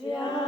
Yeah.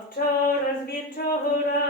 wczoraj z wieczora.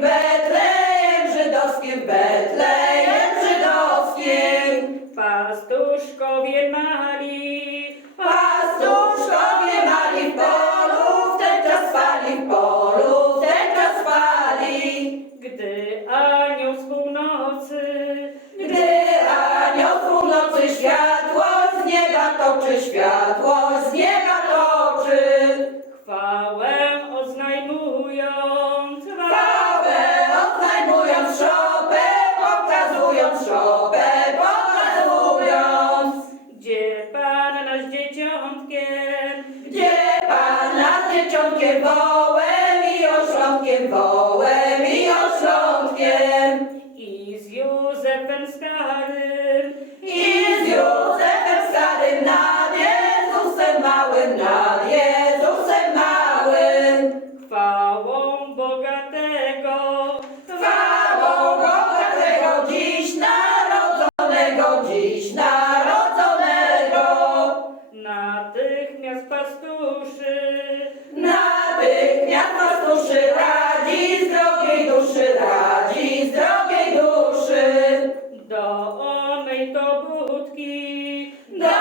Betlejem żydowskim, Betlejem żydowskim. pastuszkowie mali, Pastuszkowie mali w polu, w ten czas spali w polu, w ten czas spali. gdy anioł z północy, Gdy anioł z północy światłość z nieba toczy, światłość pastuszy, Natychmiast pastuszy radzi z drogiej duszy, radzi z drogiej duszy. do onej to budki, Do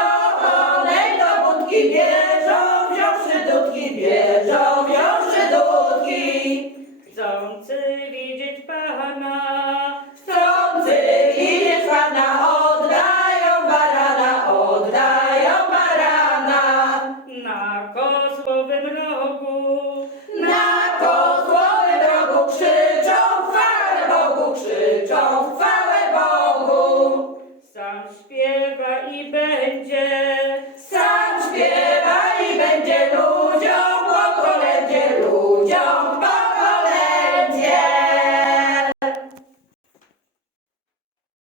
onej do budki bierzą, wziąwszy dudki, bierzą, wziąwszy dudki. śpiewa i będzie.